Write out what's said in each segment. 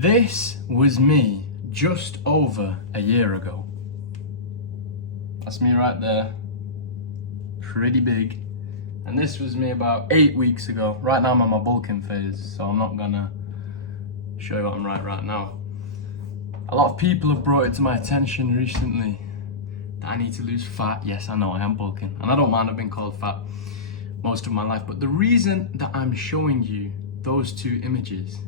This was me just over a year ago. That's me right there. Pretty big. And this was me about 8 weeks ago. Right now I'm on my bulking phase, so I'm not gonna show you what I'm right now. A lot of people have brought it to my attention recently that I need to lose fat. Yes, I know I am bulking, and I don't mind, I've been called fat most of my life. But the reason that I'm showing you those two images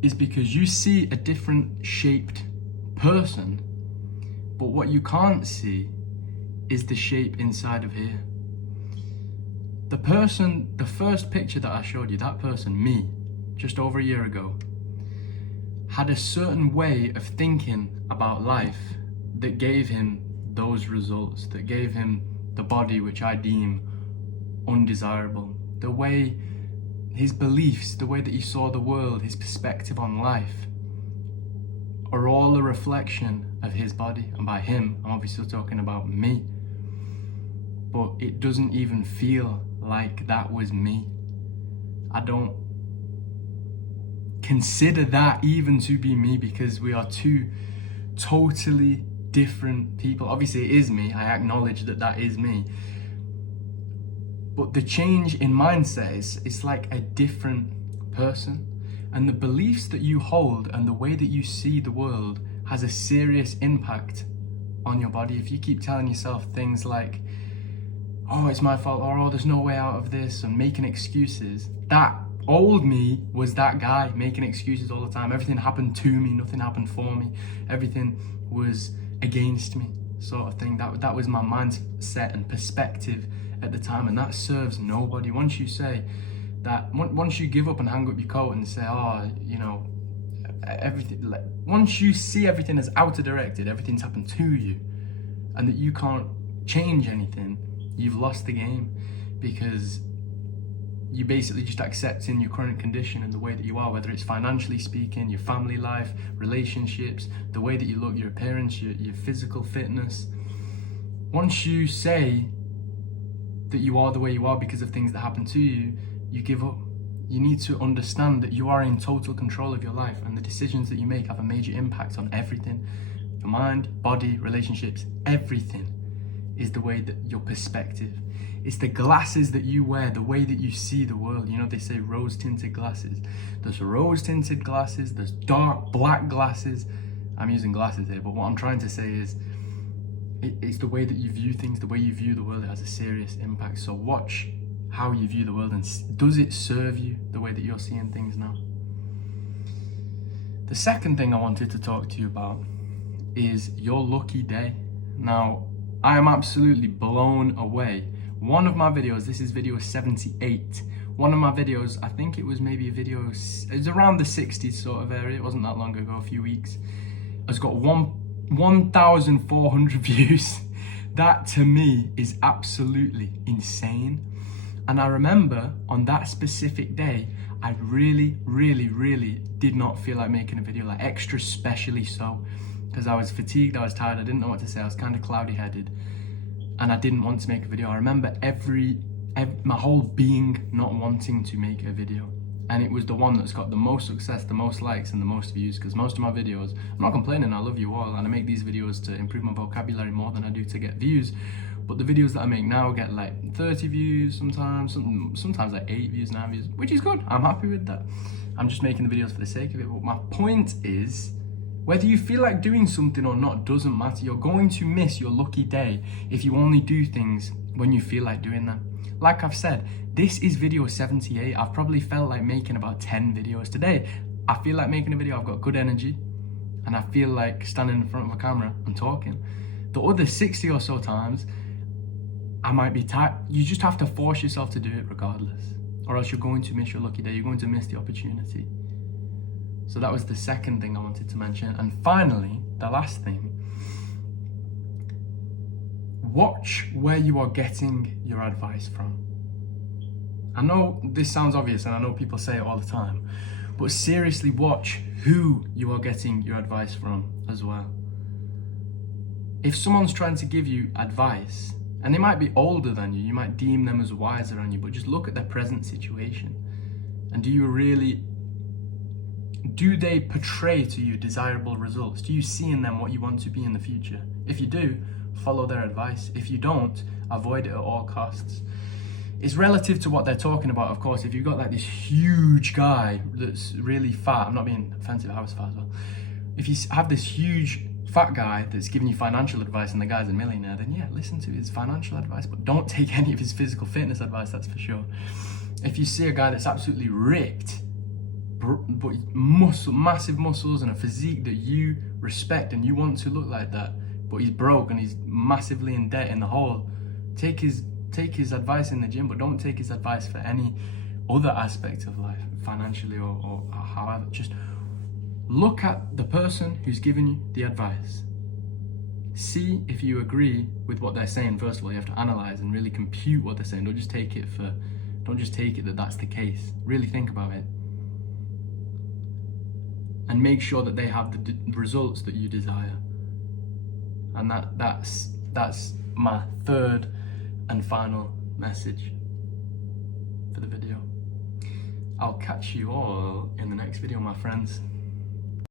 is because you see a different shaped person, but what you can't see is the shape inside of here. The person, the first picture that I showed you, that person, me, just over a year ago, had a certain way of thinking about life that gave him those results, that gave him the body which I deem undesirable. The way his beliefs, the way that he saw the world, his perspective on life, are all a reflection of his body. And by him, I'm obviously talking about me. But it doesn't even feel like that was me. I don't consider that even to be me, because we are two totally different people. Obviously it is me, I acknowledge that that is me. But the change in mindset is, it's like a different person. And the beliefs that you hold and the way that you see the world has a serious impact on your body. If you keep telling yourself things like, oh, it's my fault, or oh, there's no way out of this, and making excuses, that old me was that guy making excuses all the time. Everything happened to me, nothing happened for me. Everything was against me, sort of thing. That was my mindset and perspective at the time, and that serves nobody. Once you say that, once you give up and hang up your coat and say, oh, you know, everything, like, once you see everything as outer-directed, everything's happened to you, and that you can't change anything, you've lost the game, because you basically just accepting your current condition and the way that you are, whether it's financially speaking, your family life, relationships, the way that you look, your appearance, your physical fitness. Once you say that you are the way you are because of things that happen to you, you give up. You need to understand that you are in total control of your life, and the decisions that you make have a major impact on everything. Your mind, body, relationships, everything is the way that your perspective. It's the glasses that you wear, the way that you see the world. You know, they say rose-tinted glasses. There's rose-tinted glasses, there's dark black glasses. I'm using glasses here, but what I'm trying to say is, it's the way that you view things, the way you view the world, it has a serious impact. So watch how you view the world, and does it serve you the way that you're seeing things now? The second thing I wanted to talk to you about is your lucky day. Now, I am absolutely blown away. One of my videos, this is video 78. One of my videos, I think it was maybe a video, it's around the 60s sort of area, it wasn't that long ago, a few weeks, has got 1,400 views. That to me is absolutely insane. And I remember on that specific day, I really did not feel like making a video, like extra specially so, because I was fatigued, I was tired, I didn't know what to say, I was kind of cloudy headed, and I didn't want to make a video. I remember my whole being not wanting to make a video. And it was the one that's got the most success, the most likes, and the most views, because most of my videos, I'm not complaining, I love you all, and I make these videos to improve my vocabulary more than I do to get views. But the videos that I make now get like 30 views sometimes like 8 views, 9 views, which is good. I'm happy with that. I'm just making the videos for the sake of it. But my point is, whether you feel like doing something or not doesn't matter. You're going to miss your lucky day if you only do things when you feel like doing them. Like I've said, this is video 78. I've probably felt like making about 10 videos today. I feel like making a video, I've got good energy, and I feel like standing in front of a camera and talking. The other 60 or so times, I might be tired. You just have to force yourself to do it regardless, or else you're going to miss your lucky day. You're going to miss the opportunity. So that was the second thing I wanted to mention. And finally, the last thing, watch where you are getting your advice from. I know this sounds obvious, and I know people say it all the time, but seriously watch who you are getting your advice from as well. If someone's trying to give you advice, and they might be older than you might deem them as wiser than you, but just look at their present situation. And do you really Do they portray to you desirable results? Do you see in them what you want to be in the future? If you do, follow their advice. If you don't, avoid it at all costs. It's relative to what they're talking about, of course. If you've got like this huge guy that's really fat, I'm not being offensive, I was fat as well. If you have this huge fat guy that's giving you financial advice and the guy's a millionaire, then yeah, listen to his financial advice, but don't take any of his physical fitness advice, that's for sure. If you see a guy that's absolutely ripped, but massive muscles and a physique that you respect and you want to look like that, but he's broke and he's massively in debt in the hole, take his advice in the gym, but don't take his advice for any other aspect of life, financially or however. Just look at the person who's giving you the advice. See if you agree with what they're saying. First of all, you have to analyze and really compute what they're saying. Don't just take it that that's the case. Really think about it. And make sure that they have the results that you desire. And that's my third and final message for the video. I'll catch you all in the next video, my friends.